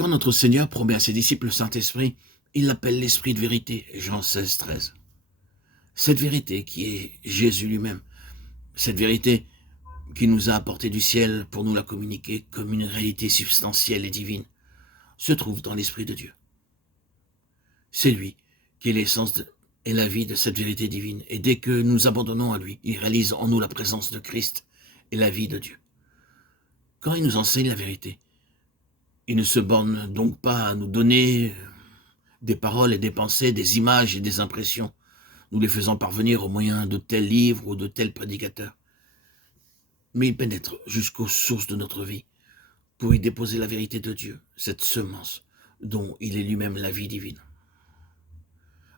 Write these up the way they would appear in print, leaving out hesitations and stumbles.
Quand notre Seigneur promet à ses disciples le Saint-Esprit, il l'appelle l'Esprit de vérité, Jean 16, 13. Cette vérité qui est Jésus lui-même, cette vérité qui nous a apporté du ciel pour nous la communiquer comme une réalité substantielle et divine, se trouve dans l'Esprit de Dieu. C'est lui qui est l'essence et la vie de cette vérité divine. Et dès que nous abandonnons à lui, il réalise en nous la présence de Christ et la vie de Dieu. Quand il nous enseigne la vérité, il ne se borne donc pas à nous donner des paroles et des pensées, des images et des impressions, nous les faisant parvenir au moyen de tels livres ou de tels prédicateurs. Mais il pénètre jusqu'aux sources de notre vie pour y déposer la vérité de Dieu, cette semence dont il est lui-même la vie divine.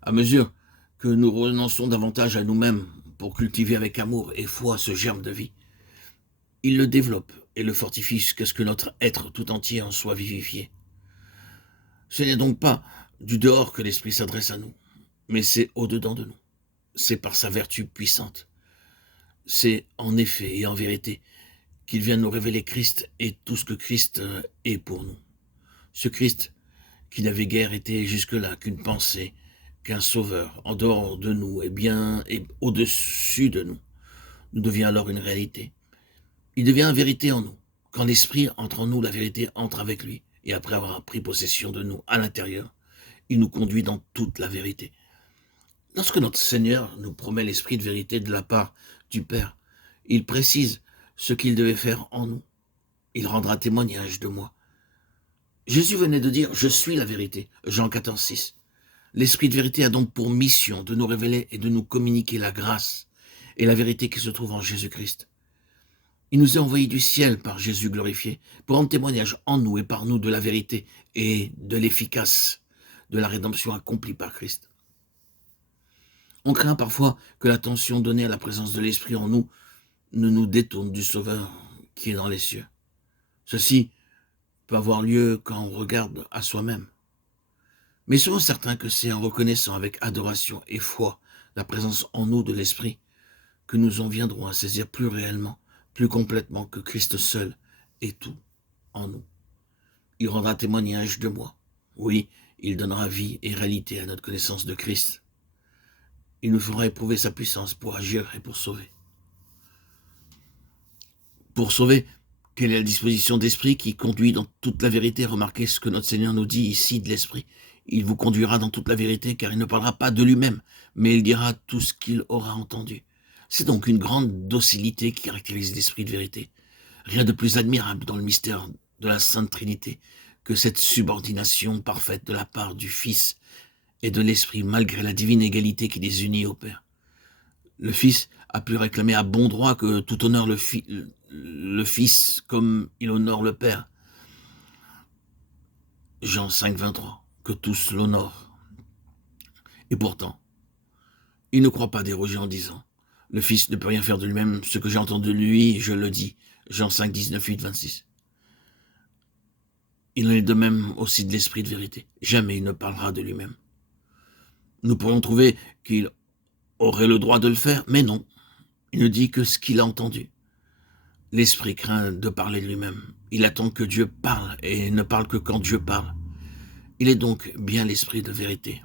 À mesure que nous renonçons davantage à nous-mêmes pour cultiver avec amour et foi ce germe de vie, il le développe et le fortifie jusqu'à ce que notre être tout entier en soit vivifié. Ce n'est donc pas du dehors que l'Esprit s'adresse à nous, mais c'est au-dedans de nous. C'est par sa vertu puissante. C'est en effet et en vérité qu'il vient nous révéler Christ et tout ce que Christ est pour nous. Ce Christ qui n'avait guère été jusque-là qu'une pensée, qu'un sauveur en dehors de nous et bien et au-dessus de nous, nous devient alors une réalité. Il devient une vérité en nous. Quand l'Esprit entre en nous, la vérité entre avec lui. Et après avoir pris possession de nous à l'intérieur, il nous conduit dans toute la vérité. Lorsque notre Seigneur nous promet l'Esprit de vérité de la part du Père, il précise ce qu'il devait faire en nous. Il rendra témoignage de moi. Jésus venait de dire « Je suis la vérité » Jean 14, 6. L'Esprit de vérité a donc pour mission de nous révéler et de nous communiquer la grâce et la vérité qui se trouve en Jésus-Christ. Il nous est envoyé du ciel par Jésus glorifié pour rendre témoignage en nous et par nous de la vérité et de l'efficace de la rédemption accomplie par Christ. On craint parfois que l'attention donnée à la présence de l'Esprit en nous ne nous détourne du Sauveur qui est dans les cieux. Ceci peut avoir lieu quand on regarde à soi-même. Mais soyons certains que c'est en reconnaissant avec adoration et foi la présence en nous de l'Esprit que nous en viendrons à saisir plus réellement, plus complètement que Christ seul est tout en nous. Il rendra témoignage de moi. Oui, il donnera vie et réalité à notre connaissance de Christ. Il nous fera éprouver sa puissance pour agir et pour sauver. Pour sauver, quelle est la disposition d'esprit qui conduit dans toute la vérité? Remarquez ce que notre Seigneur nous dit ici de l'Esprit. Il vous conduira dans toute la vérité, car il ne parlera pas de lui-même, mais il dira tout ce qu'il aura entendu. C'est donc une grande docilité qui caractérise l'Esprit de vérité. Rien de plus admirable dans le mystère de la Sainte Trinité que cette subordination parfaite de la part du Fils et de l'Esprit, malgré la divine égalité qui les unit au Père. Le Fils a pu réclamer à bon droit que tout honneur le Fils comme il honore le Père. Jean 5, 23, que tous l'honorent. Et pourtant, il ne croit pas déroger en disant « Le Fils ne peut rien faire de lui-même, ce que j'ai entendu de lui, je le dis. » Jean 5, 19, 8, 26. Il en est de même aussi de l'Esprit de vérité. Jamais il ne parlera de lui-même. Nous pourrions trouver qu'il aurait le droit de le faire, mais non. Il ne dit que ce qu'il a entendu. L'Esprit craint de parler de lui-même. Il attend que Dieu parle et ne parle que quand Dieu parle. Il est donc bien l'Esprit de vérité.